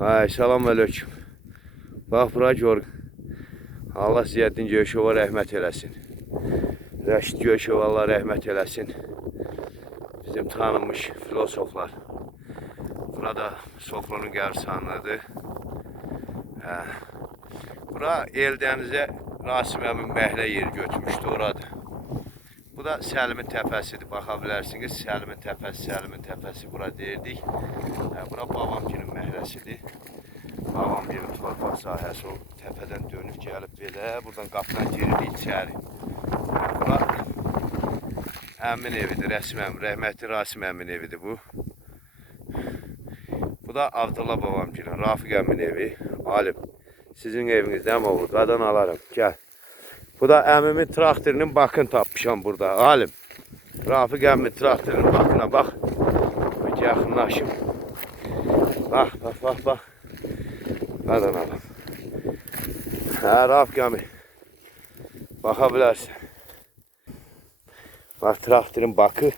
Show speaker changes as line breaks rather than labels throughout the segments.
Hay salam aleyküm. Bax bura gör. Allah Ziyaddin Göyşova rəhmət eləsin. Rəşid Göyşov Allah rəhmət eləsin. Bizim tanınmış filosoflar. Burada Sofronun qəbirstanlıdır. Hə. Bura Eldənizə Rasim əmin məhlə yeri götürmüşdü orada. Bu da Səlimin təpəsidir. Baxa bilərsiniz. Səlimin təpəsi, Səlimin təpəsi bura deyirdik. Bura babamgilin məhləsidir. Babamgilin torpaq sahəsi o təpədən dönüb gəlib belə. Buradan qapıdan giririk içəri. Bura əmin evidir, Rəsim əmin. Rəhmətli Rasim əmin evidir bu. Bu da Abdullah babamgilin, Rafiq əmin evi. Alim. Sizin evinizdə mi olur? Qadan alaram. Gəl. Bu da əmimin traktorunun bakını tapmışam burada. Alim. Rafiq əmimin traktorunun bakına bax. Bir yaxınlaşım. Bax, bax, bax, bax. Qadan alam. Hə, Rafiq əmi. Baxa bilərsən. Bax, traktorun bakı.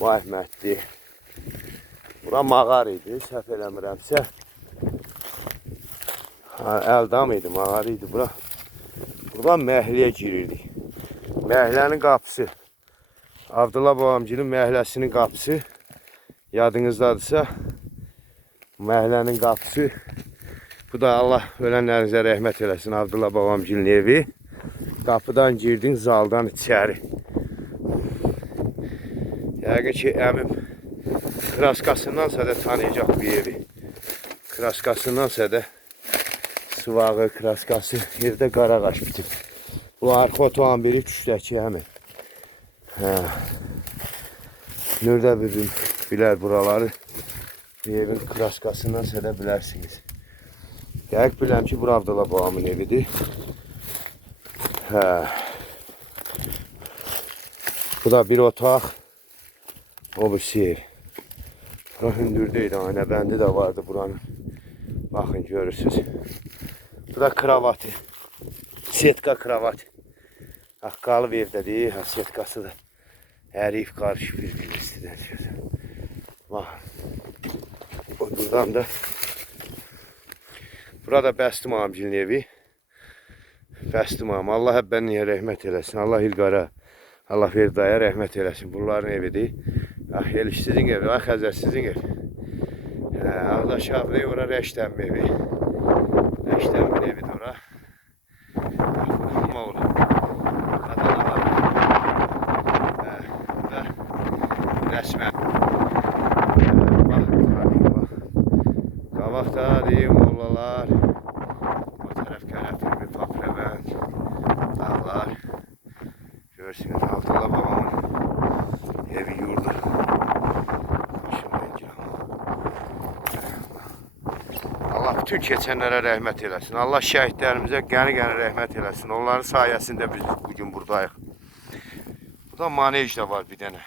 Vay məhdi. Bura mağar idi, səhv eləmirəmsə. Əldam idi, mağar idi bura. Buradan məhliyə girirdik. Məhlənin qapısı. Abdullah babamgilin məhləsinin qapısı. Yadınızdadırsa, məhlənin qapısı. Bu da Allah ölənlərinizə rəhmət eləsin. Abdullah babamgilin evi. Qapıdan girdin zaldan içəri. Yəqin ki, əmim kraskasındansa da tanıyacaq bu evi. Kraskasındansa da sıvağı, kraskası evdə qaraqaş bitib. Bu arxa otağın biri küçdəki həmin. Hə. Nürdə bibim bilər buraları. Bu evin kraskasından sədə bilərsiniz. Dəqiq biləm ki, bura Abdullah babamın evidir. Hə. Bu da bir otaq. O birisi ev. Bura hündürdeydi, aynə bəndi də vardı buranın. Baxın görürsünüz. Bu da kravatı. Setka kravat. Haqqalı evdədir, ha setkası da. Əriyib qarışıb bir-birini istidən. O buradan da Burada Bəstim amcinin evi. Bəstim am. Allah həbbənliyə rəhmət eləsin. Allah İlqara, Allah Ferdaya rəhmət eləsin. Bunların evidir. Ah, Yeliş sizin evi, ah Xəzər sizin ev. Hə, Ağda Şahri ora Rəştəm evi. Rəştəmin evidir ora. Amma oğlu. Adana var. Və rəsmən. Hə, bax, tarih, bax. Qabaqdadır mollalar. Bu tərəf qərəfli bir paprevənd. Dağlar. Görürsünüz Abdullah babamın evi yurdu. Başımdan gəlmə. Allah bütün keçənlərə rəhmət eləsin. Allah şəhidlərimizə qəni-qəni rəhmət eləsin. Onların sayəsində biz bugün buradayıq. Burada manej də var bir dənə.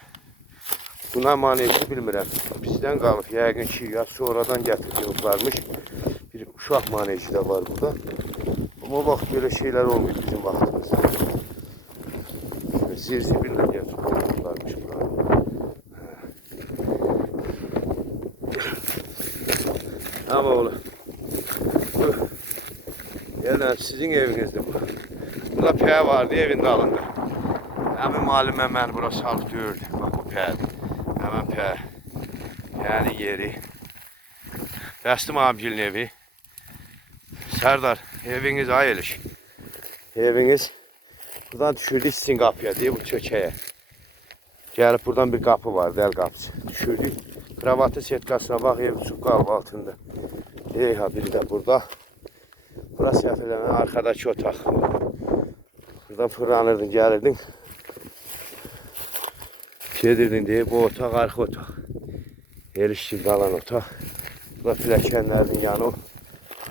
Buna manejini bilmirəm. Bizdən qalıb. Yəqin ki, ya sonradan gətirdiyorlarmış. Bir uşaq maneji də var burada. Ama bak böyle şeyler olmuyor bizim vaxtımızda. Zirzibillə gətirdiyorlarmış buraya. Ama oğlum. Yerler sizin evinizde bu. Burada pəyə vardı evin dalında. Həmin müəllimə məni bura salıb döyürdü. Bax bu pəyədir. Həmin pəyə. Pəyənin yeri. Bəstim abicilin evi. Serdar eviniz ayılış. Eviniz. Buradan düşürdük sizin kapıya diye bu çökeye. Gelip buradan bir kapı vardı el kapısı. Düşürdük. Kravatı setkasına bak ev su kalb altında. Eyha biri de burada. Burası yapılan arkadaki otak. Buradan fırlanırdın gelirdin. Gedirdin diye bu otak arka otak. El işçi kalan otak. Bu da pləkanlərin yanı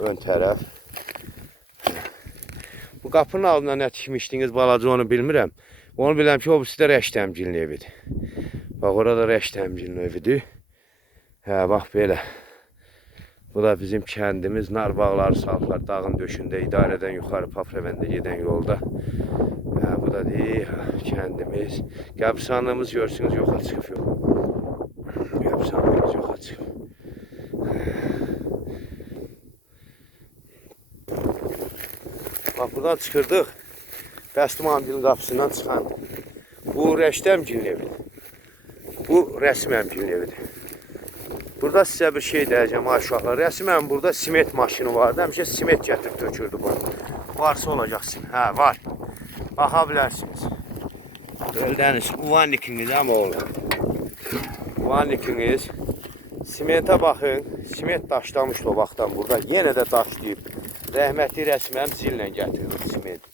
ön tərəf. Bu qapının altına nə tikmişdiniz balaca onu bilmirəm. Onu biləm ki, o birisi də Rəştəmgilin evidir. Bax, orada Rəştəmgilin evidir. Hə, bax belə. Bu da bizim kəndimiz. Narbağlar, salxlar dağın döşündə idarədən yuxarı Paprevəndə gedən yolda. Hə, bu da burada değil. Kendimiz. Qəbristanlığımız görsünüz yoxa çıxıb yox. Qəbristanlığımız yoxa çıxıb. Bax buradan çıxırdıq. Bəstim amcının qapısından çıxan. Bu Rəşdəmgilin evidir. Bu Rəsim əmgilin evidir. Burada sizə bir şey deyəcəm ay uşaqlar. Burada simet maşını vardı. Həmişə simet gətirib tökürdü bu. Varsa olacaq sim. Hə, var. Baxa bilərsiniz. Öldəniz. Uvannikiniz amma oğlum. Uvannikiniz. Simentə baxın. Siment daşlamışdı o vaxtdan burada. Yenə də daşlayıb. Rəhmətli rəsməm zillə gətirdi siment.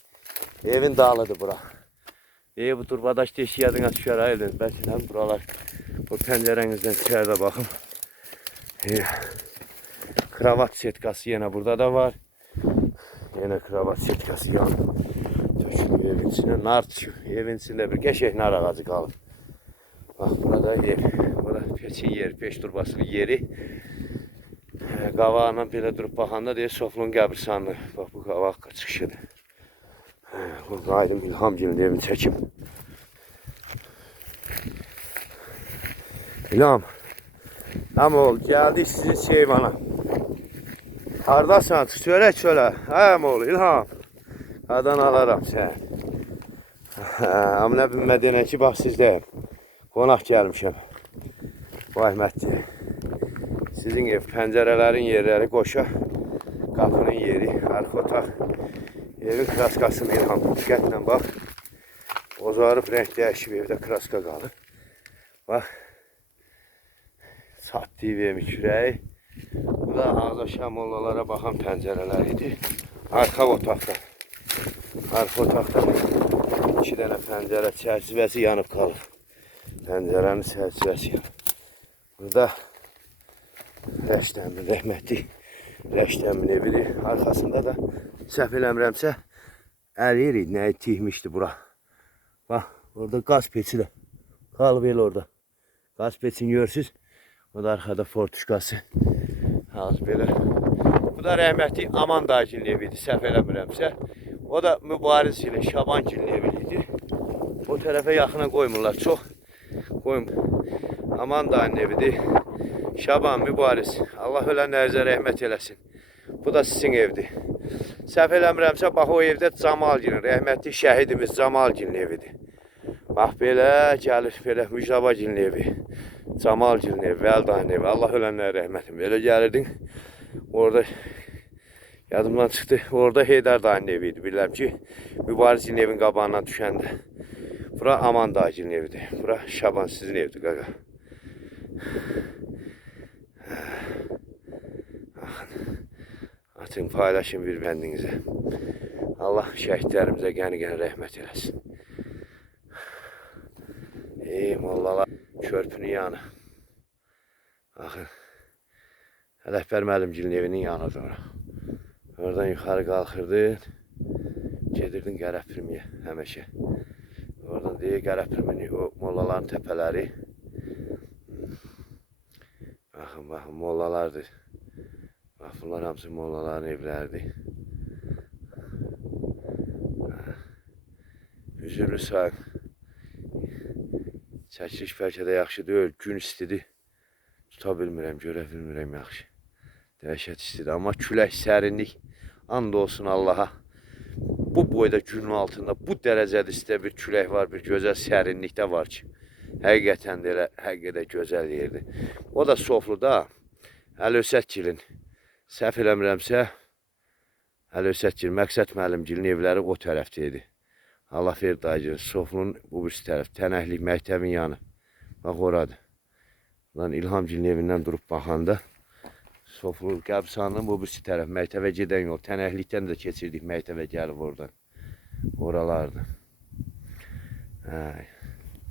Evin dağlıdır bura. İyi bu turbadaş deşik yadına düşər ayıldın. Bəlkə buralar o pəncərənizdən içəridə baxım. İyi. Kravat setkası yenə burada da var. Yenə kravat setkası yan. Tökülüyor evin içine. Nar çıkıyor. Evin içinde bir geçek nar ağacı kalır. Bak burada ev. Burada peçin yeri, peş turbasının yeri. Ee, Qavağına belə durub baxanda deyir Soflun qəbristanlığı. Bax bu qavaq çıxışıdır. Hə, Bu qaydım İlham gəlin evini çəkim. İlham. Ama ol geldik sizin Seyvan'a. Hardasan çörək çölə. Hə oğul İlham. Qadan alaram sən. Amma nə bilmədin ki bax sizdəyim. Qonaq gəlmişəm. Vay mətdi. Sizin ev pəncərələrin yerləri qoşa. Qapının yeri, arxa otaq. Evin kraskasını İlham diqqətlə bax. Bozarıb rəng dəyişib evdə kraska qalıb. Bax. Satdığı vermiş kürəyi. Bu da ağzaşa mollalara baxan pəncərələr idi. Arxa otaqda. Arxa otaqda iki dənə pəncərə çərçivəsi yanıb qalır. Pəncərənin çərçivəsi yanıb. Burada Rəşdəmin rəhmətli Rəşdəmin evidir. Arxasında da səhv eləmirəmsə əriyir idi. Nəyi tihmişdi bura. Bax, orada qaz peçi də qalıb elə orada. Qaz peçini görürsüz. O da arkada fortuşkası. Az belə. Bu da rəhmətli Aman dayıcının evidir, səhv eləmirəmsə. O da Mübariz ilə Şabancının evi idi. O tərəfə yaxına qoymurlar çox. Qoym. Aman dayının evidir. Şaban Mübariz. Allah ölənlərinizə rəhmət eləsin. Bu da sizin evdir. Səhv eləmirəmsə, bax o evdə Camalgilin, rəhmətli şəhidimiz Camalgilin evidir. Bax belə gəlir belə Müjdabagilin evi. Camalgilin evi, Vəldayın evi. Allah ölənlərə rəhmətim. Belə gəlirdin. Orada yadımdan çıxdı. Orada Heydər dayının evi idi. Bilirəm ki, Mübarizin evin qabağından düşəndə. Bura Aman dayının evidir. Bura Şaban sizin evdir qaqa. Atın paylaşın bir bendinize. Allah şəhidlərimizə qəni-qəni rəhmət eləsin. Ey mollalar, körpünün yanı. Baxın. Rəhbər müəllimcinin evinin yanıdır ora. Oradan yuxarı qalxırdın. Gedirdin Qərəpirmiyə həmişə. Oradan deyə Qərəpirminin o mollaların təpələri. Baxın, baxın, mollalardır. Bax, bunlar hamısı mollaların evləridir. Üzürlü sağ. Çəkiliş bəlkə də yaxşı deyil, gün istidir. Tuta bilmirəm, görə bilmirəm yaxşı. Dəhşət istidir, amma külək, sərinlik, and olsun Allaha. Bu boyda günün altında bu dərəcədə istidə bir külək var, bir gözəl sərinlik də var ki. Həqiqətən də elə, həqiqətən gözəl yerdir. O da Sofluda, Əlösətgilin, səhv eləmirəmsə, Əlösətgil, Məqsəd müəllimgilin evləri o tərəfdə idi. Allah ver dayıcı, Soflunun bu birisi tərəf, Tənəhlik məktəbin yanı. Bax oradır. Lan İlhamgilin evindən durub baxanda Soflu qəbirstanlığın bu birisi tərəf, məktəbə gedən yol. Tənəhlikdən də keçirdik məktəbə gəlib oradan. Oralardı. Hə,